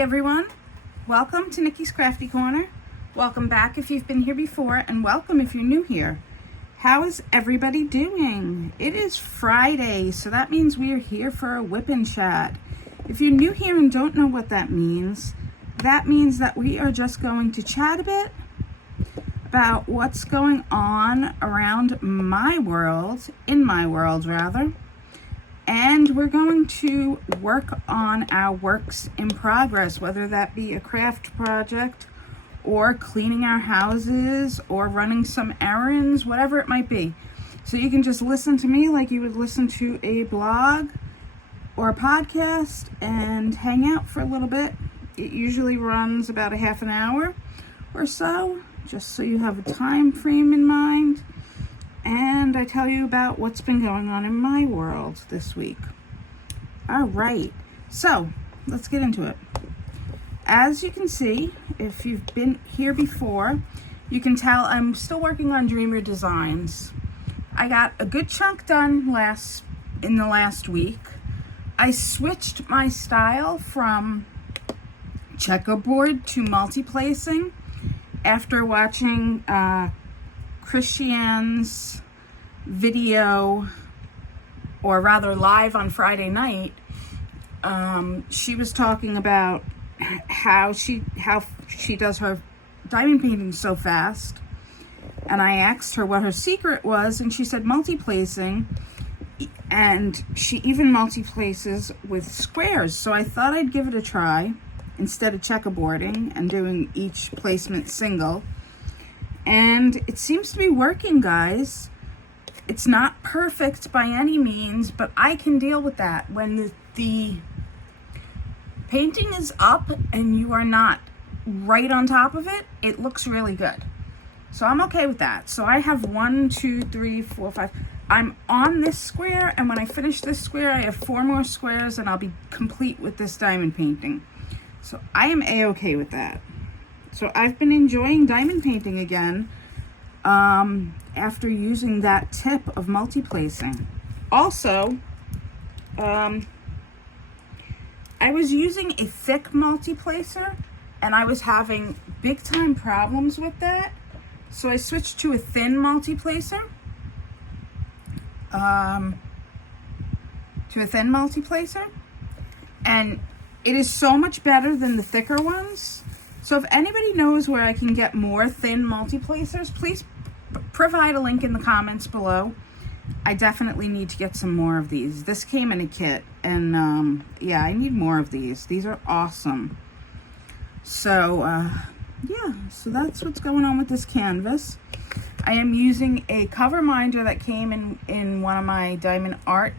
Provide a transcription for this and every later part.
everyone, welcome to Nikki's Crafty Corner. Welcome back if you've been here before, and welcome if you're new here. How is everybody doing? It is Friday, so that means we are here for a Wip N Chat. If you're new here and don't know what that means that we are just going to chat a bit about what's going on around my world, in my world rather. And we're going to work on our works in progress, whether that be a craft project or cleaning our houses or running some errands, whatever it might be. So you can just listen to me like you would listen to a blog or a podcast and hang out for a little bit. It usually runs about a half an hour or so, just so you have a time frame in mind. And I tell you about what's been going on in my world this week. All right, so let's get into it. As you can see, if you've been here before, you can tell I'm still working on Dreamer Designs. I got a good chunk done in the last week. I switched my style from checkerboard to multi-placing after watching Christiane's video, or rather live on Friday night. She was talking about how she does her diamond painting so fast, and I asked her what her secret was, and she said multi-placing, and she even multi-places with squares. So I thought I'd give it a try instead of checkerboarding and doing each placement single. And it seems to be working, guys. It's not perfect by any means, but I can deal with that. When the painting is up and you are not right on top of it, it looks really good. So I'm okay with that. So I have 1, 2, 3, 4, 5. I'm on this square, and when I finish this square, I have 4 more squares, and I'll be complete with this diamond painting. So I am a-okay with that. So I've been enjoying diamond painting again after using that tip of multi-placing. Also, I was using a thick multi-placer and I was having big time problems with that. So I switched to a thin multi-placer. And it is so much better than the thicker ones. So if anybody knows where I can get more thin multi-placers, please provide a link in the comments below. I definitely need to get some more of these. This came in a kit, and yeah, I need more of these. These are awesome. So yeah, so that's what's going on with this canvas. I am using a cover minder that came in one of my Diamond Art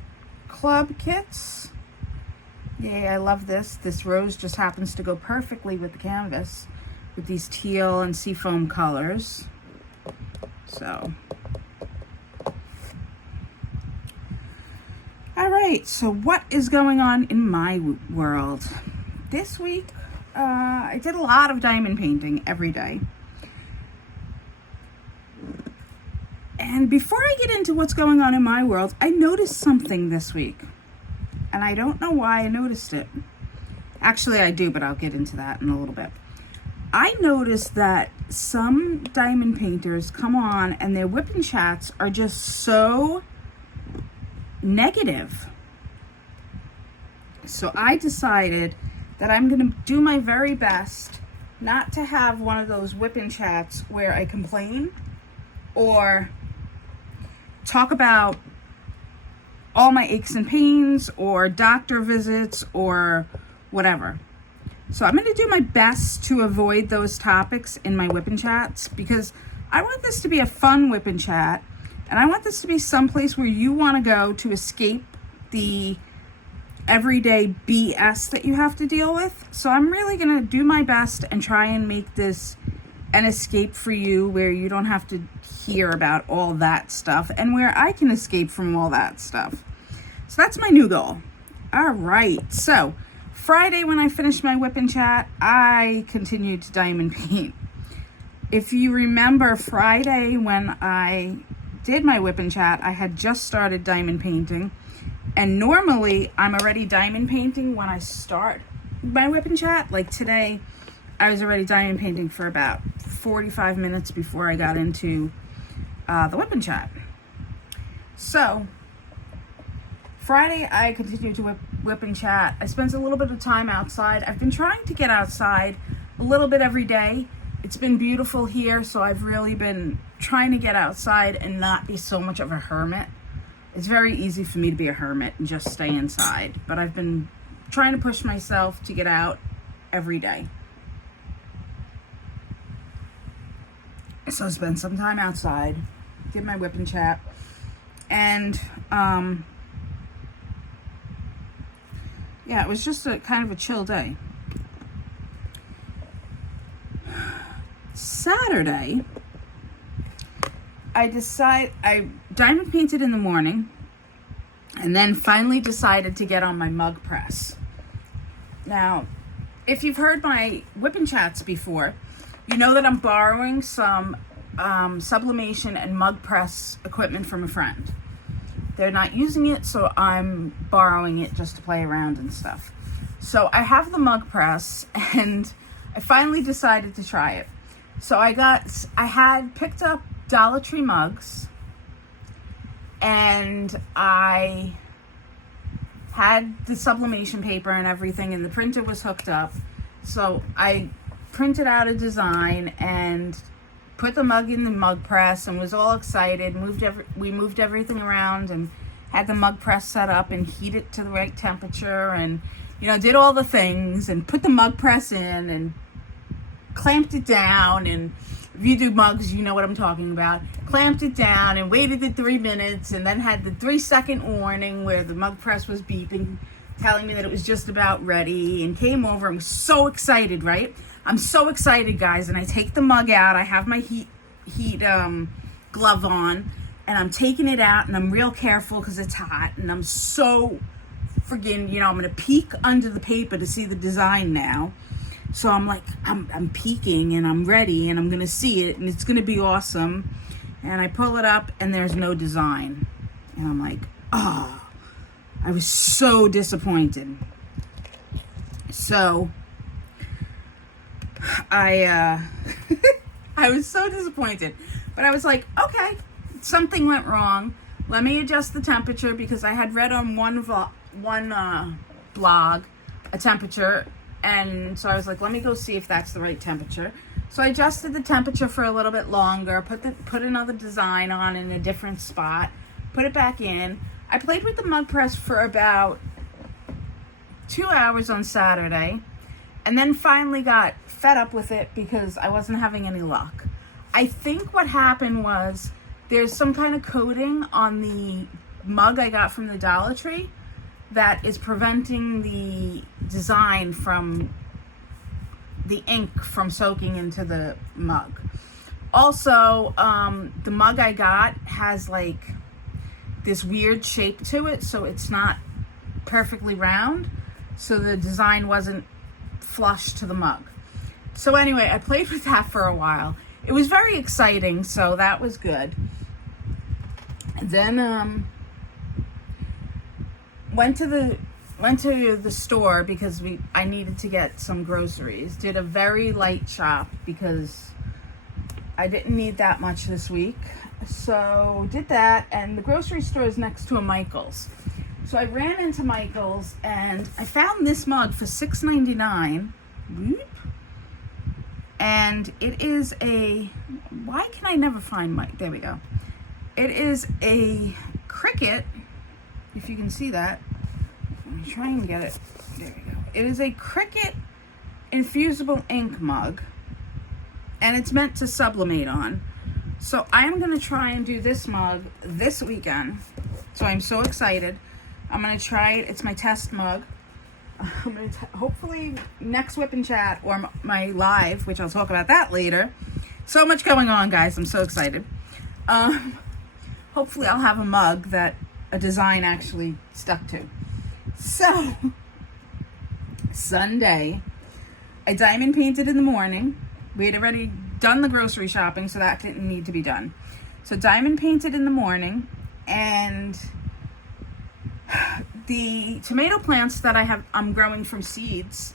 Club kits. Yay, I love this. This rose just happens to go perfectly with the canvas with these teal and seafoam colors. So, all right, so what is going on in my world? This week, I did a lot of diamond painting every day. And before I get into what's going on in my world, I noticed something this week. And I don't know why I noticed it. Actually, I do, but I'll get into that in a little bit. I noticed that some diamond painters come on and their Wip N Chats are just so negative. So I decided that I'm going to do my very best not to have one of those Wip N Chats where I complain or talk about all my aches and pains or doctor visits or whatever. So I'm going to do my best to avoid those topics in my Wip N Chats, because I want this to be a fun Wip N Chat, and I want this to be someplace where you want to go to escape the everyday BS that you have to deal with. So I'm really going to do my best and try and make this an escape for you, where you don't have to hear about all that stuff and where I can escape from all that stuff. So that's my new goal. All right, so Friday when I finished my Wip N Chat, I continued to diamond paint. If you remember Friday when I did my Wip N Chat, I had just started diamond painting, and normally I'm already diamond painting when I start my Wip N Chat. Like today, I was already diamond painting for about 45 minutes before I got into the Wip N Chat. So Friday, I continued to Wip N Chat. I spent a little bit of time outside. I've been trying to get outside a little bit every day. It's been beautiful here, so I've really been trying to get outside and not be so much of a hermit. It's very easy for me to be a hermit and just stay inside, but I've been trying to push myself to get out every day. So I spent some time outside, did my Wip N Chat, and yeah, it was just a kind of a chill day. Saturday, I diamond painted in the morning and then finally decided to get on my mug press. Now, if you've heard my Wip N Chats before, you know that I'm borrowing some sublimation and mug press equipment from a friend. They're not using it, so I'm borrowing it just to play around and stuff. So I have the mug press, and I finally decided to try it. So I had picked up Dollar Tree mugs, and I had the sublimation paper and everything, and the printer was hooked up. So I printed out a design and put the mug in the mug press and was all excited. We moved everything around and had the mug press set up and heat it to the right temperature, and did all the things and put the mug press in and clamped it down. And if you do mugs, you know what I'm talking about. Clamped it down and waited the 3 minutes, and then had the 3-second warning where the mug press was beeping, telling me that it was just about ready, and came over and was so excited, right? I'm so excited, guys, and I take the mug out. I have my heat glove on, and I'm taking it out, and I'm real careful because it's hot, and I'm so friggin', I'm going to peek under the paper to see the design now. So I'm like, I'm peeking, and I'm ready, and I'm going to see it, and it's going to be awesome. And I pull it up, and there's no design. And I'm like, oh, I was so disappointed. So I was so disappointed, but I was like, okay, something went wrong. Let me adjust the temperature, because I had read on one blog a temperature, and so I was like, let me go see if that's the right temperature. So I adjusted the temperature for a little bit longer, put another design on in a different spot, put it back in. I played with the mug press for about 2 hours on Saturday, and then finally got fed up with it because I wasn't having any luck. I think what happened was there's some kind of coating on the mug I got from the Dollar Tree that is preventing the design from the ink from soaking into the mug. Also, the mug I got has like this weird shape to it, so it's not perfectly round, so the design wasn't flush to the mug. So anyway, I played with that for a while. It was very exciting, so that was good. And then went to the store because I needed to get some groceries. Did a very light shop because I didn't need that much this week. So did that, and the grocery store is next to a Michael's. So I ran into Michael's and I found this mug for $6.99. And it is why can I never find there we go. It is a Cricut, if you can see that. Let me try and get it. There we go. It is a Cricut infusible ink mug, and it's meant to sublimate on. So I am going to try and do this mug this weekend. So I'm so excited. I'm going to try it. It's my test mug. I'm going to hopefully next Wip N Chat or my live, which I'll talk about that later. So much going on, guys. I'm so excited. Hopefully I'll have a mug that a design actually stuck to. So Sunday, I diamond painted in the morning. We had already done the grocery shopping, so that didn't need to be done. So diamond painted in the morning, and the tomato plants that I'm growing from seeds,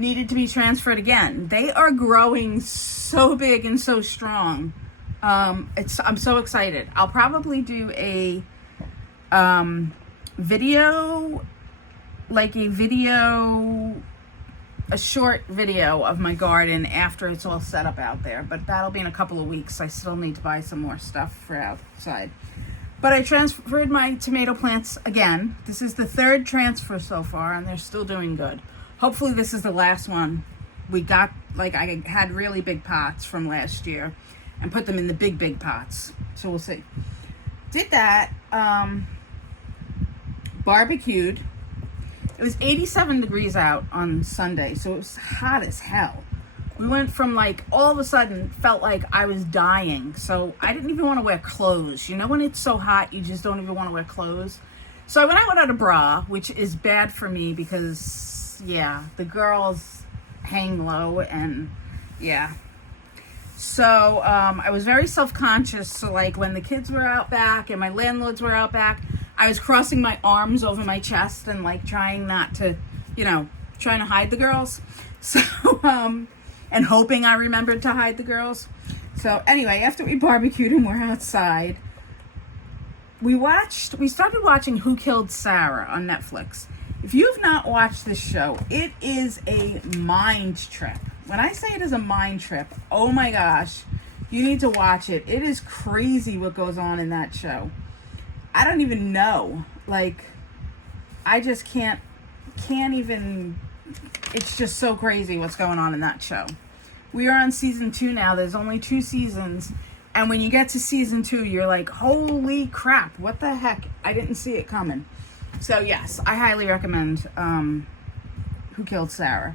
needed to be transferred again. They are growing so big and so strong. I'm so excited. I'll probably do a video, a short video of my garden after it's all set up out there, but that'll be in a couple of weeks. I still need to buy some more stuff for outside. But I transferred my tomato plants again. This is the third transfer so far, and they're still doing good. Hopefully this is the last one. We got, I had really big pots from last year and put them in the big pots. So we'll see. Did that, barbecued. It was 87 degrees out on Sunday, so it was hot as hell. We went from all of a sudden, felt like I was dying. So I didn't even want to wear clothes. You know when it's so hot, you just don't even want to wear clothes? So I went out without a bra, which is bad for me because, yeah, the girls hang low and, yeah. So I was very self-conscious. So when the kids were out back and my landlords were out back, I was crossing my arms over my chest and trying not to, trying to hide the girls. So, and hoping I remembered to hide the girls. So anyway, after we barbecued and we're outside, we started watching Who Killed Sarah on Netflix. If you've not watched this show, it is a mind trip. When I say it is a mind trip, oh my gosh, you need to watch it. It is crazy what goes on in that show. I don't even know. I just can't even, it's just so crazy what's going on in that show. We are on season 2 now. There's only 2 seasons. And when you get to season 2, you're like, holy crap, what the heck? I didn't see it coming. So yes, I highly recommend Who Killed Sarah.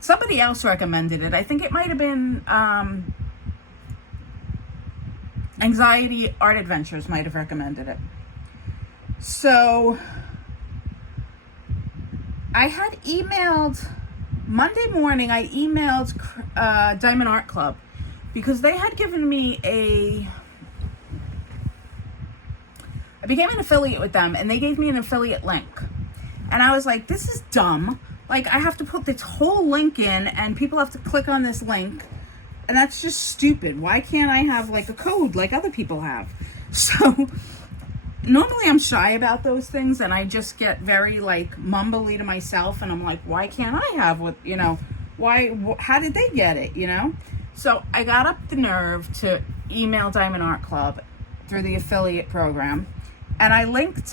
Somebody else recommended it. I think it might have been Anxiety Art Adventures might have recommended it. So I had emailed, Monday morning, I emailed Diamond Art Club because they had given me I became an affiliate with them and they gave me an affiliate link. And I was like, this is dumb. I have to put this whole link in and people have to click on this link. And that's just stupid. Why can't I have a code like other people have? So normally I'm shy about those things and I just get very mumbly to myself and I'm like, why can't I have how did they get it, So I got up the nerve to email Diamond Art Club through the affiliate program and I linked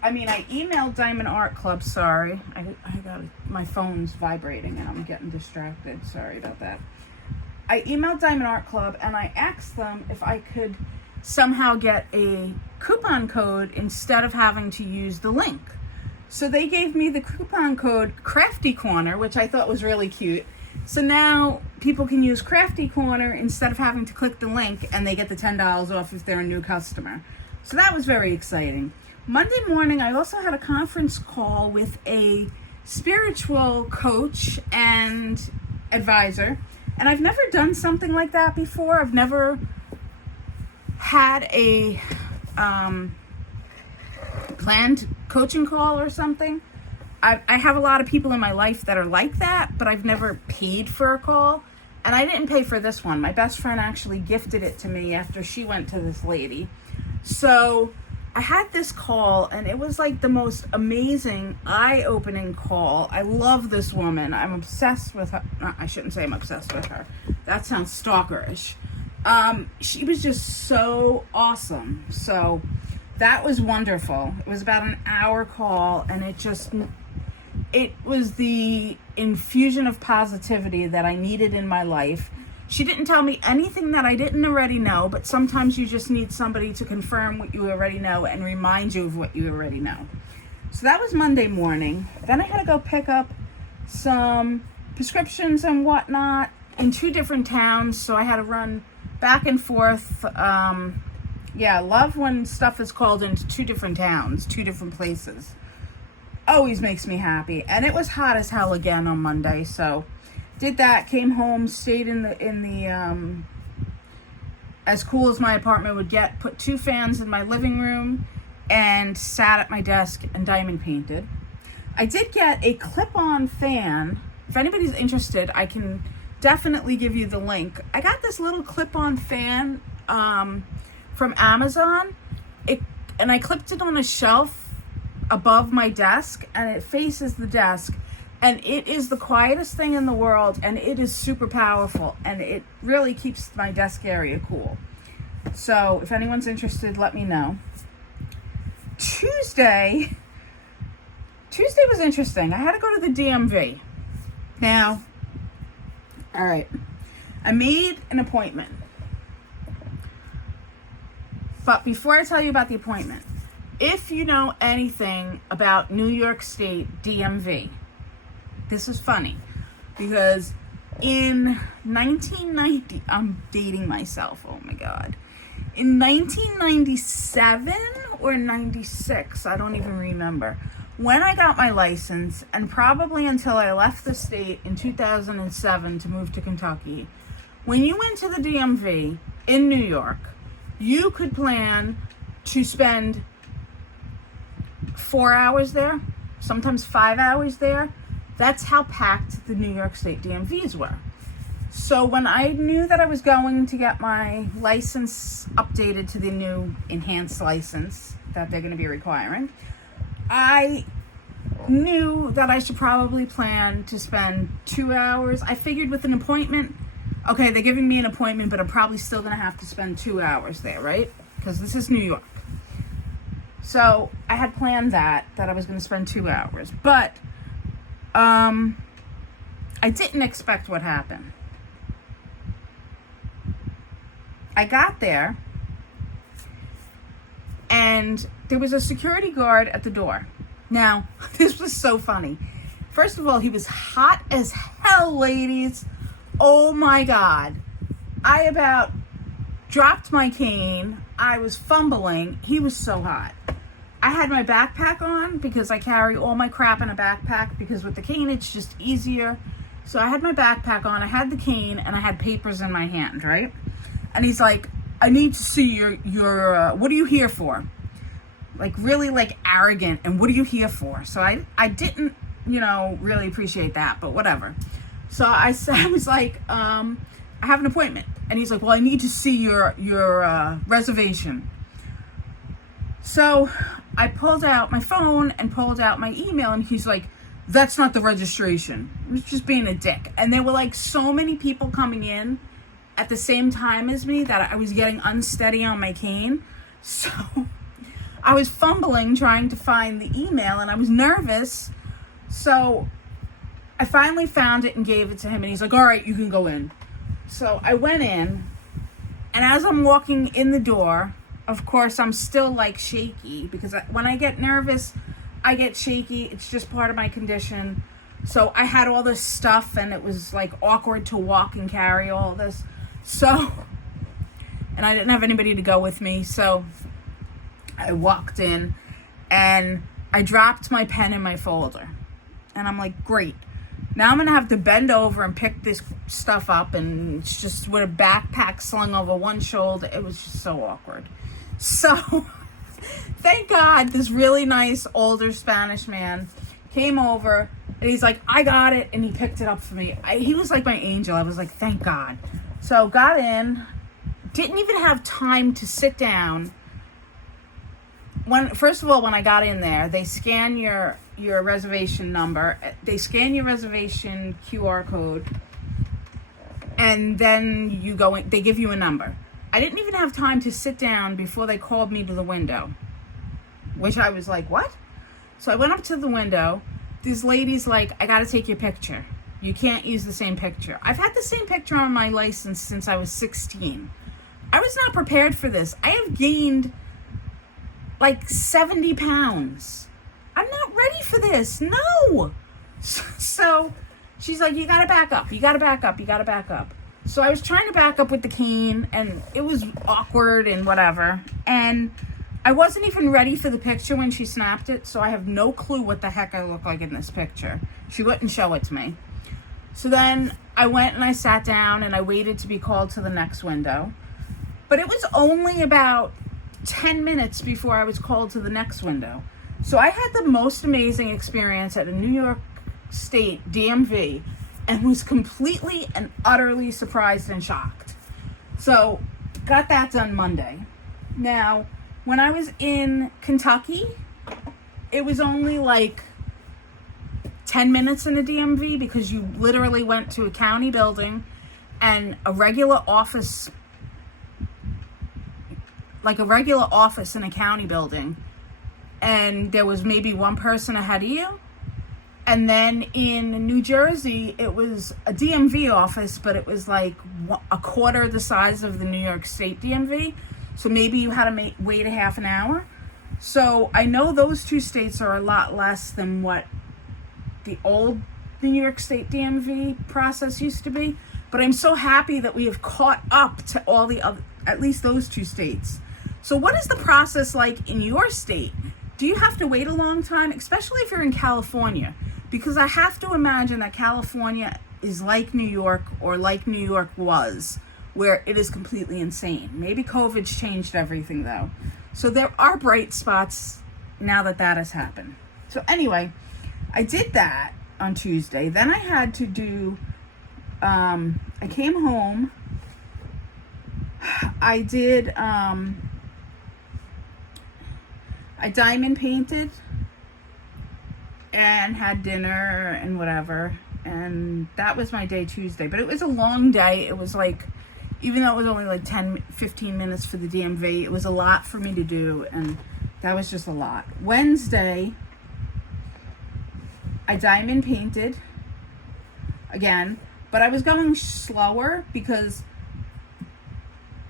I emailed Diamond Art Club, sorry. I got my phone's vibrating and I'm getting distracted. Sorry about that. I emailed Diamond Art Club and I asked them if I could somehow get a coupon code instead of having to use the link. So they gave me the coupon code Crafty Corner, which I thought was really cute. So now people can use Crafty Corner instead of having to click the link and they get the $10 off if they're a new customer. So that was very exciting. Monday morning, I also had a conference call with a spiritual coach and advisor. And I've never done something like that before. I've never had a planned coaching call or something. I have a lot of people in my life that are like that, but I've never paid for a call. And I didn't pay for this one. My best friend actually gifted it to me after she went to this lady. So I had this call and it was the most amazing, eye-opening call. I love this woman. I'm obsessed with her. No, I shouldn't say I'm obsessed with her. That sounds stalkerish. She was just so awesome. So that was wonderful. It was about an hour call and it was the infusion of positivity that I needed in my life. She didn't tell me anything that I didn't already know, but sometimes you just need somebody to confirm what you already know and remind you of what you already know. So that was Monday morning. Then I had to go pick up some prescriptions and whatnot in 2 different towns, so I had to run back and forth. I love when stuff is called into 2 different towns, 2 different places. Always makes me happy. And it was hot as hell again on Monday, so did that, came home, stayed in the as cool as my apartment would get, put 2 fans in my living room, and sat at my desk and diamond painted. I did get a clip-on fan. If anybody's interested, I can definitely give you the link. I got this little clip-on fan from Amazon, and I clipped it on a shelf above my desk, and it faces the desk, and it is the quietest thing in the world, and it is super powerful, and it really keeps my desk area cool. So if anyone's interested, let me know. Tuesday was interesting. I had to go to the DMV. Now, all right, I made an appointment. But before I tell you about the appointment, if you know anything about New York State DMV, this is funny because in 1990, I'm dating myself, oh my God. In 1997 or 96, I don't even remember, when I got my license, and probably until I left the state in 2007 to move to Kentucky, when you went to the DMV in New York, you could plan to spend 4 hours there, sometimes 5 hours there. That's how packed the New York State DMVs were. So when I knew that I was going to get my license updated to the new enhanced license that they're going to be requiring, I knew that I should probably plan to spend 2 hours. I figured with an appointment, okay, they're giving me an appointment, but I'm probably still going to have to spend 2 hours there, right? Because this is New York. So I had planned that I was going to spend 2 hours. But I didn't expect what happened. I got there, and there was a security guard at the door. Now, this was so funny. First of all, he was hot as hell, ladies. Oh my God. I about dropped my cane. I was fumbling. He was so hot. I had my backpack on because I carry all my crap in a backpack because with the cane, it's just easier. So I had my backpack on, I had the cane, and I had papers in my hand, right? And he's like, I need to see your what are you here for? Like really like arrogant, and what are you here for? So I didn't, really appreciate that, but whatever. So I was like, I have an appointment. And he's like, well, I need to see your reservation. So I pulled out my phone and pulled out my email, and he's like, that's not the registration. He was just being a dick. And there were like so many people coming in at the same time as me that I was getting unsteady on my cane. So I was fumbling trying to find the email, and I was nervous. So I finally found it and gave it to him, and he's like, all right, you can go in. So I went in, and as I'm walking in the door, of course, I'm still like shaky because when I get nervous, I get shaky. It's just part of my condition. So I had all this stuff, and it was like awkward to walk and carry all this. So, and I didn't have anybody to go with me. So I walked in, and I dropped my pen in my folder. And I'm like, great. Now I'm going to have to bend over and pick this stuff up, and it's just with a backpack slung over one shoulder. It was just so awkward. So thank God this really nice older Spanish man came over, and he's like, I got it, and he picked it up for me. He was like my angel. I was like, thank God. So got in, didn't even have time to sit down. First of all, when I got in there, they scan your reservation number. They scan your reservation QR code, and then you go in, they give you a number. I didn't even have time to sit down before they called me to the window, which I was like, what? So I went up to the window. This lady's like, I got to take your picture. You can't use the same picture. I've had the same picture on my license since I was 16. I was not prepared for this. I have gained like 70 pounds. I'm not ready for this. No. So she's like, you got to back up. You got to back up. You got to back up. So I was trying to back up with the cane, and it was awkward and whatever. And I wasn't even ready for the picture when she snapped it, so I have no clue what the heck I look like in this picture. She wouldn't show it to me. So then I went and I sat down, and I waited to be called to the next window. But it was only about 10 minutes before I was called to the next window. So I had the most amazing experience at a New York State DMV and was completely and utterly surprised and shocked. So got that done Monday. Now, when I was in Kentucky, it was only like 10 minutes in a DMV because you literally went to a county building and a regular office, like a regular office in a county building, and there was maybe one person ahead of you. And then in New Jersey, it was a DMV office, but it was like a quarter the size of the New York State DMV. So maybe you had to wait a half an hour. So I know those two states are a lot less than what the old New York State DMV process used to be. But I'm so happy that we have caught up to all the other, at least those two states. So what is the process like in your state? Do you have to wait a long time, especially if you're in California? Because I have to imagine that California is like New York, or like New York was, where it is completely insane. Maybe COVID's changed everything though. So there are bright spots now that that has happened. So anyway, I did that on Tuesday. Then I had to do, I came home. I did, I diamond painted and had dinner and whatever, and that was my day Tuesday. But it was a long day. It was like, even though it was only like 10-15 minutes for the DMV, it was a lot for me to do, and that was just a lot. Wednesday, I diamond painted again, but I was going slower because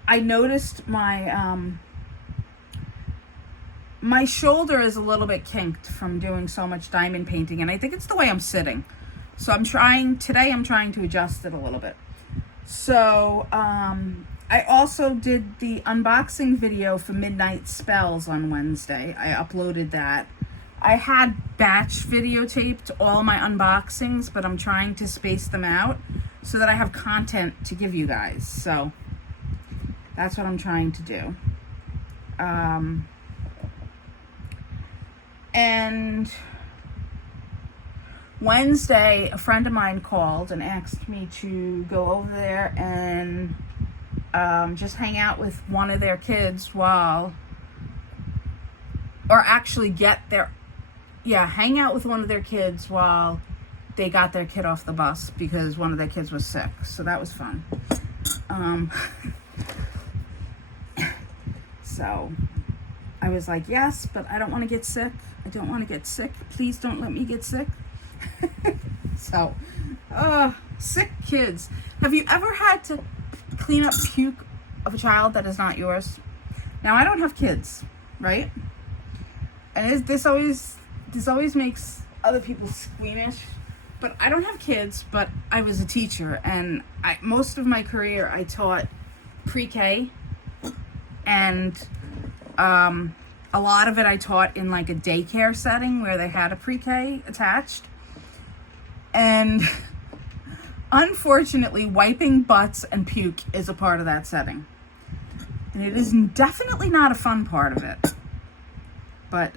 I noticed my my shoulder is a little bit kinked from doing so much diamond painting, and I think it's the way I'm sitting. So I'm trying to adjust it a little bit. So I also did the unboxing video for Midnight Spells on Wednesday. I uploaded that. I had batch videotaped all my unboxings, but I'm trying to space them out so that I have content to give you guys. So that's what I'm trying to do. And Wednesday, a friend of mine called and asked me to go over there and just hang out with one of their kids hang out with one of their kids while they got their kid off the bus because one of their kids was sick. So that was fun. So I was like, yes, but I don't want to get sick. I don't want to get sick. Please don't let me get sick. So, sick kids. Have you ever had to clean up puke of a child that is not yours? Now, I don't have kids, right? And this always makes other people squeamish. But I don't have kids, but I was a teacher, and most of my career I taught pre-K, and a lot of it I taught in like a daycare setting where they had a pre-K attached. And unfortunately, wiping butts and puke is a part of that setting. And it is definitely not a fun part of it. But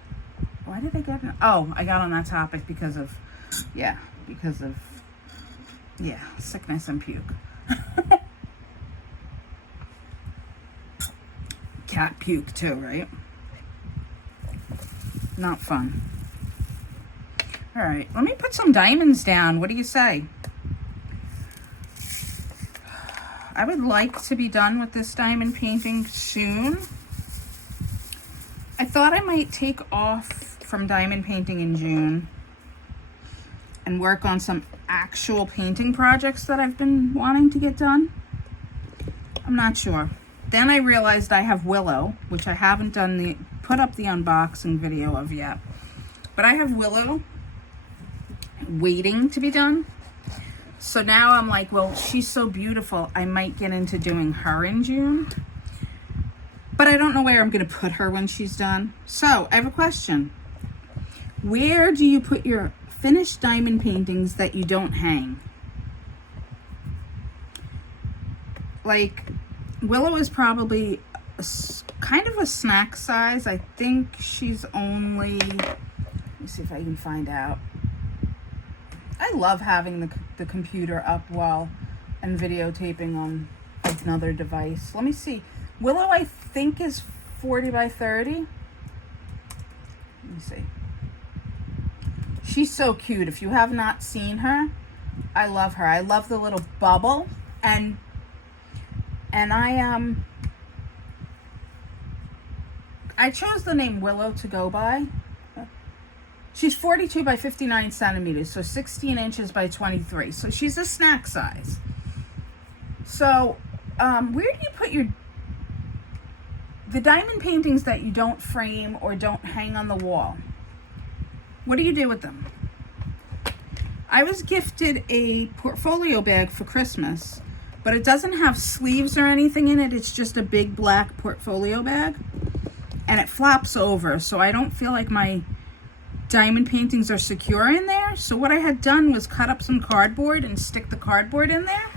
why did I get I got on that topic because of sickness and puke. Cat puke too, right? Not fun. All right, let me put some diamonds down. What do you say? I would like to be done with this diamond painting soon. I thought I might take off from diamond painting in June and work on some actual painting projects that I've been wanting to get done. I'm not sure. Then I realized I have Willow, which I haven't put up the unboxing video of yet. But I have Willow waiting to be done. So now I'm like, well, she's so beautiful, I might get into doing her in June. But I don't know where I'm going to put her when she's done. So I have a question. Where do you put your finished diamond paintings that you don't hang? Like, Willow is probably kind of a snack size. I think she's only, let me see if I can find out. I love having the computer up and videotaping on another device. Let me see. Willow, I think, is 40 by 30. Let me see. She's so cute. If you have not seen her, I love her. I love the little bubble, and I chose the name Willow to go by. She's 42 by 59 centimeters, so 16 inches by 23. So she's a snack size. So where do you put the diamond paintings that you don't frame or don't hang on the wall? What do you do with them? I was gifted a portfolio bag for Christmas, but it doesn't have sleeves or anything in it. It's just a big black portfolio bag, and it flops over, so I don't feel like my diamond paintings are secure in there. So what I had done was cut up some cardboard and stick the cardboard in there,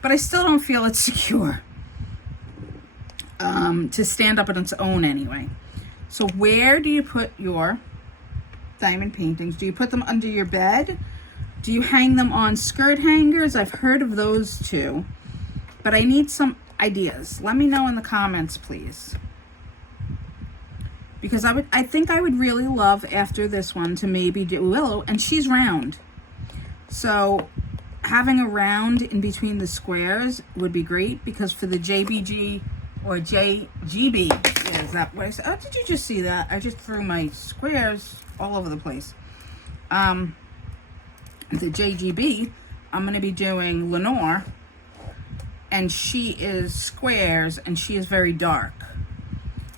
but I still don't feel it's secure to stand up on its own anyway. So where do you put your diamond paintings? Do you put them under your bed? Do you hang them on skirt hangers? I've heard of those too, but I need some ideas. Let me know in the comments, please. Because I think I would really love, after this one, to maybe do Willow, and she's round. So having a round in between the squares would be great, because for the JBG or JGB, yeah, is that what I said? Oh, did you just see that? I just threw my squares all over the place. The JGB, I'm going to be doing Lenore, and she is squares, and she is very dark.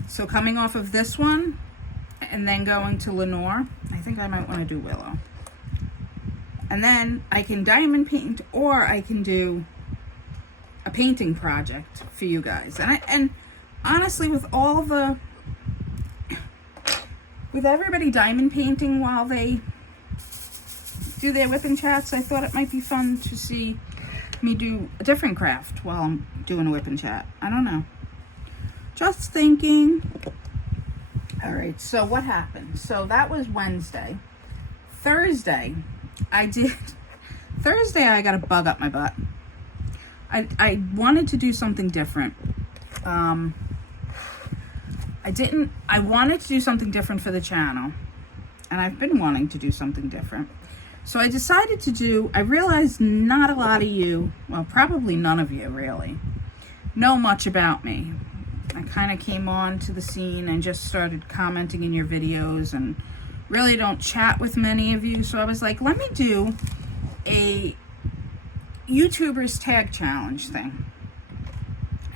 So coming off of this one and then going to Lenore, I think I might want to do Willow. And then I can diamond paint, or I can do a painting project for you guys. And honestly, with everybody diamond painting while they do their Wip N Chats, I thought it might be fun to see me do a different craft while I'm doing a Wip N Chat. I don't know. Just thinking. All right, so what happened? So that was Wednesday. Thursday, I got a bug up my butt. I wanted to do something different. I wanted to do something different for the channel, and I've been wanting to do something different. So I decided I realized not a lot of you, well, probably none of you really, know much about me. I kind of came on to the scene and just started commenting in your videos, and really don't chat with many of you. So I was like, let me do a YouTubers tag challenge thing.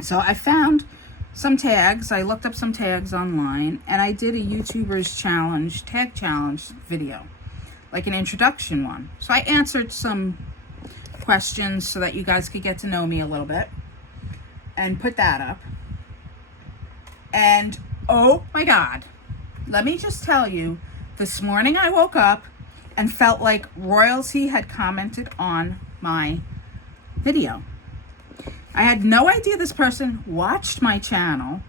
So I found some tags. I looked up some tags online, and I did a YouTubers challenge, tag challenge video, like an introduction one. So I answered some questions so that you guys could get to know me a little bit, and put that up. And oh my God, let me just tell you, this morning I woke up and felt like royalty had commented on my video. I had no idea this person watched my channel,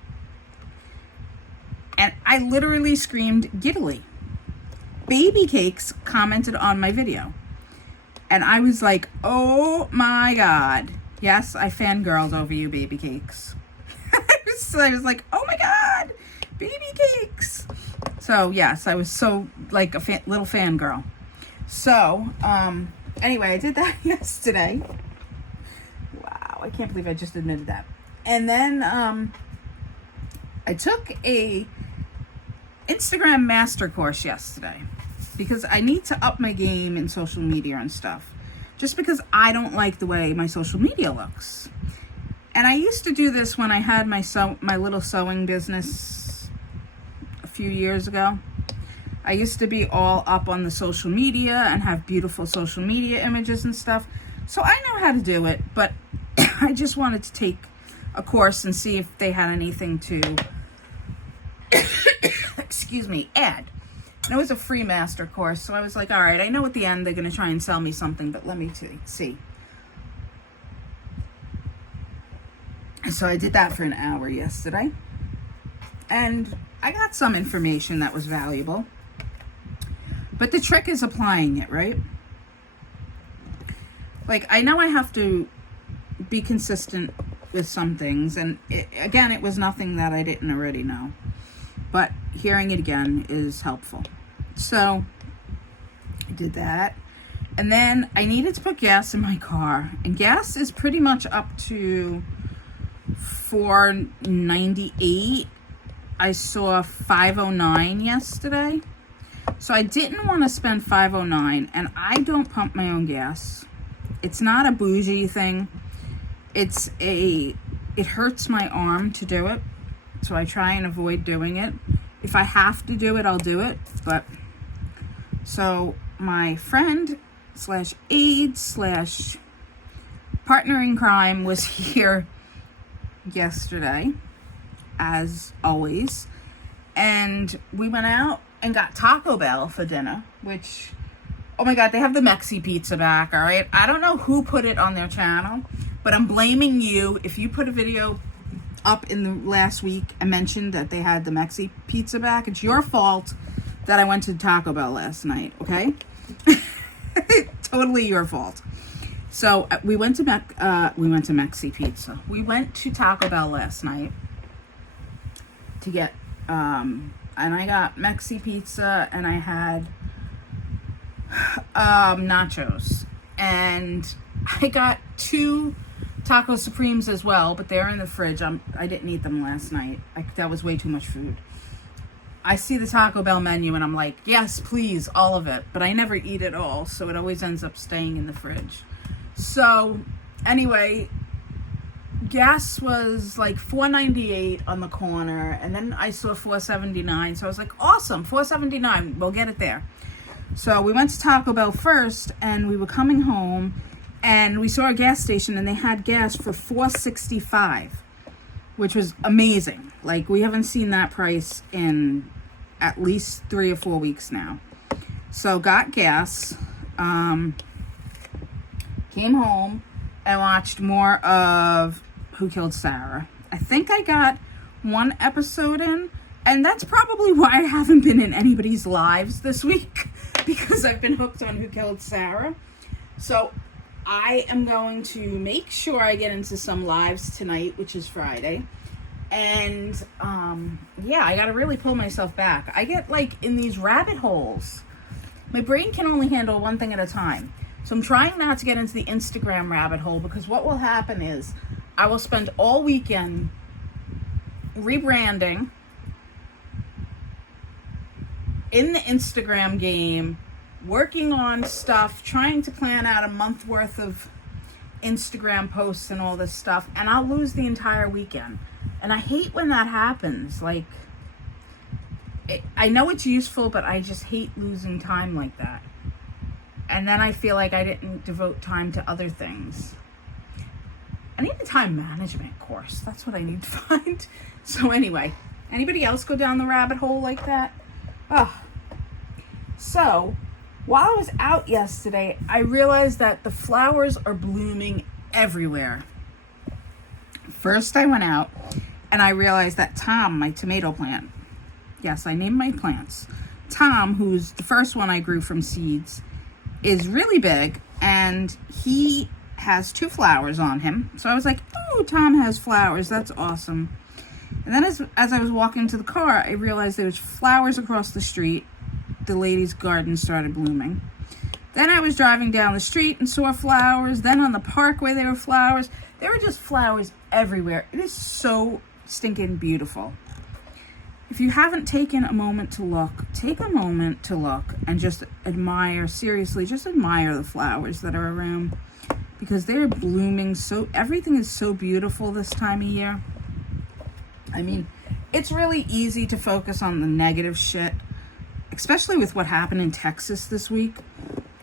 and I literally screamed giddily. Baby Cakes commented on my video, and I was like, oh my God. Yes, I fangirled over you, Baby Cakes. I was like, oh my God, Baby Cakes. So yes, I was so like a little fangirl. So anyway, I did that yesterday. Wow, I can't believe I just admitted that. And then I took a Instagram master course yesterday, because I need to up my game in social media and stuff, just because I don't like the way my social media looks. And I used to do this when I had my little sewing business a few years ago. I used to be all up on the social media and have beautiful social media images and stuff. So I know how to do it, but I just wanted to take a course and see if they had anything to, excuse me, add. And it was a free master course, so I was like, all right, I know at the end they're going to try and sell me something, but let me see. So I did that for an hour yesterday. And I got some information that was valuable. But the trick is applying it, right? Like, I know I have to be consistent with some things. And again, it was nothing that I didn't already know. But hearing it again is helpful. So I did that. And then I needed to put gas in my car. And gas is pretty much up to $4.98. I saw $5.09 yesterday. So I didn't want to spend $5.09. And I don't pump my own gas. It's not a bougie thing. It hurts my arm to do it. So I try and avoid doing it. If I have to do it, I'll do it. But so my friend / aide / partner in crime was here yesterday, as always. And we went out and got Taco Bell for dinner, which, oh my God, they have the Mexi pizza back, all right? I don't know who put it on their channel, but I'm blaming you. If you put a video up in the last week and mentioned that they had the Mexi pizza back, it's your fault that I went to Taco Bell last night, okay? Totally your fault. So we went to Mexi Pizza. We went to Taco Bell last night to get and I got Mexi Pizza and I had nachos, and I got 2 Taco Supremes as well, but they're in the fridge. I didn't eat them last night. That was way too much food. I see the Taco Bell menu and I'm like, yes, please, all of it. But I never eat it all, so it always ends up staying in the fridge. So anyway, gas was like $4.98 on the corner, and then I saw $4.79. So I was like, awesome, $4.79, we'll get it there. So we went to Taco Bell first, and we were coming home, and we saw a gas station, and they had gas for $4.65, which was amazing. Like, we haven't seen that price in at least 3 or 4 weeks now. So got gas, came home, and watched more of Who Killed Sarah. I think I got 1 episode in, and that's probably why I haven't been in anybody's lives this week, because I've been hooked on Who Killed Sarah. So I am going to make sure I get into some lives tonight, which is Friday. And yeah, I gotta really pull myself back. I get like in these rabbit holes. My brain can only handle one thing at a time. So I'm trying not to get into the Instagram rabbit hole, because what will happen is I will spend all weekend rebranding in the Instagram game, working on stuff, trying to plan out a month worth of Instagram posts and all this stuff, and I'll lose the entire weekend. And I hate when that happens. Like, I know it's useful, but I just hate losing time like that. And then I feel like I didn't devote time to other things. I need a time management course. That's what I need to find. So anyway, anybody else go down the rabbit hole like that? Oh. So, while I was out yesterday, I realized that the flowers are blooming everywhere. First, I went out and I realized that Tom, my tomato plant, yes, I named my plants. Tom, who's the first one I grew from seeds, is really big, and he has 2 flowers on him. So I was like, oh, Tom has flowers. That's awesome. And then as I was walking to the car, I realized there was flowers across the street. The lady's garden started blooming. Then I was driving down the street and saw flowers. Then on the parkway, there were flowers. There were just flowers everywhere. It is so stinking beautiful. If you haven't taken a moment to look, take a moment to look and just admire, seriously, just admire the flowers that are around, because they're blooming everything is so beautiful this time of year. I mean, it's really easy to focus on the negative shit, especially with what happened in Texas this week.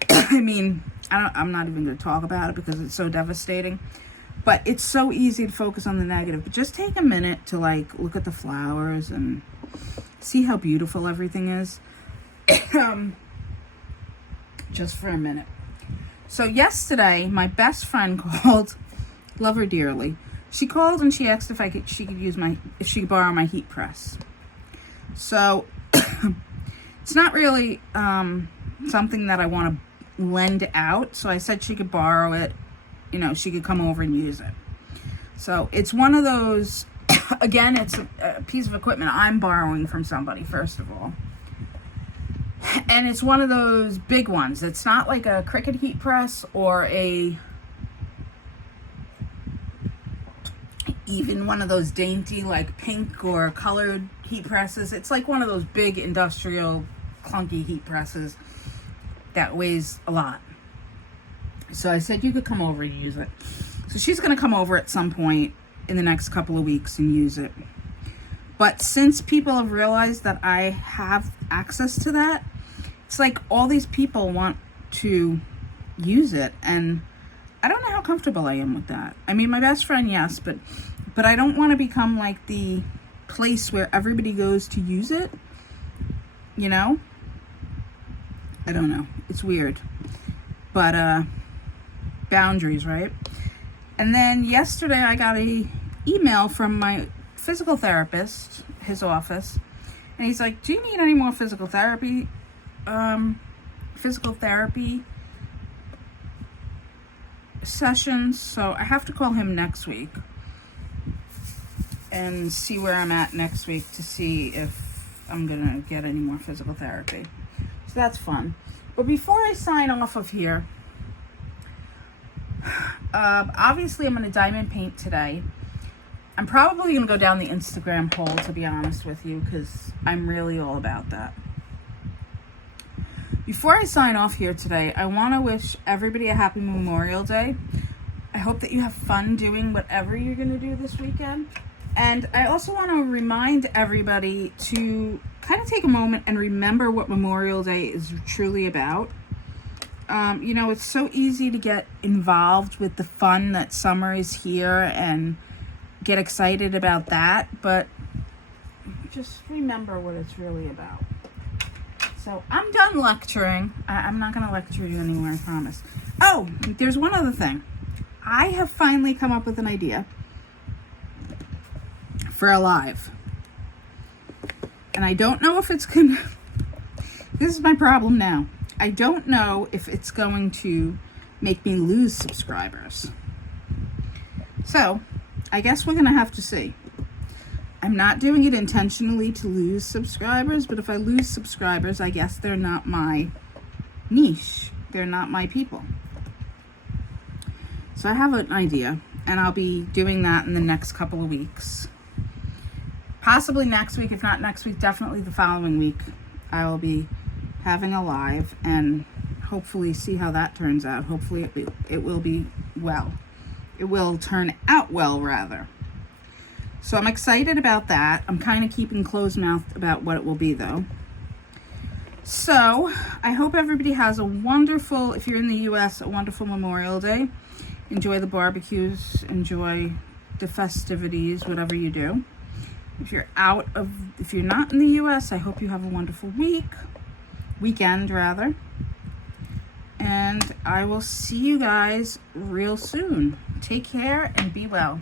I mean, I'm not even going to talk about it because it's so devastating. But it's so easy to focus on the negative. But just take a minute to like look at the flowers and see how beautiful everything is. Just for a minute. So yesterday, my best friend called, love her dearly. She called and she asked if if she could borrow my heat press. So it's not really something that I want to lend out. So I said she could borrow it. You know, she could come over and use it. So it's one of those, again, it's a piece of equipment I'm borrowing from somebody, first of all. And it's one of those big ones. It's not like a Cricut heat press or even one of those dainty like pink or colored heat presses. It's like one of those big industrial clunky heat presses that weighs a lot. So I said you could come over and use it. So she's going to come over at some point in the next couple of weeks and use it. But since people have realized that I have access to that, it's like all these people want to use it, and I don't know how comfortable I am with that. I mean, my best friend, yes, but I don't want to become like the place where everybody goes to use it, you know? I don't know. It's weird. But boundaries, right? And then yesterday I got a email from my physical therapist, his office, and he's like, "Do you need any more physical therapy sessions?" So I have to call him next week and see where I'm at next week to see if I'm gonna get any more physical therapy. So that's fun. But before I sign off of here, obviously I'm gonna diamond paint today. I'm probably gonna go down the Instagram hole, to be honest with you, because I'm really all about that. Before I sign off here today, I want to wish everybody a happy Memorial Day. I hope that you have fun doing whatever you're going to do this weekend. And I also want to remind everybody to kind of take a moment and remember what Memorial Day is truly about. You know, it's so easy to get involved with the fun that summer is here and get excited about that, but just remember what it's really about. So I'm done lecturing. I'm not going to lecture you anymore, I promise. Oh, there's one other thing. I have finally come up with an idea for a live. And I don't know if it's going to... This is my problem now. I don't know if it's going to make me lose subscribers. So, I guess we're going to have to see. I'm not doing it intentionally to lose subscribers, but if I lose subscribers, I guess they're not my niche. They're not my people. So I have an idea, and I'll be doing that in the next couple of weeks. Possibly next week. If not next week, definitely the following week. I will be having a live and hopefully see how that turns out. Hopefully it will be well. It will turn out well, rather. So I'm excited about that. I'm kind of keeping closed-mouthed about what it will be, though. So I hope everybody has a wonderful, if you're in the U.S., a wonderful Memorial Day. Enjoy the barbecues. Enjoy the festivities, whatever you do. If you're not in the U.S., I hope you have a wonderful weekend, rather. And I will see you guys real soon. Take care and be well.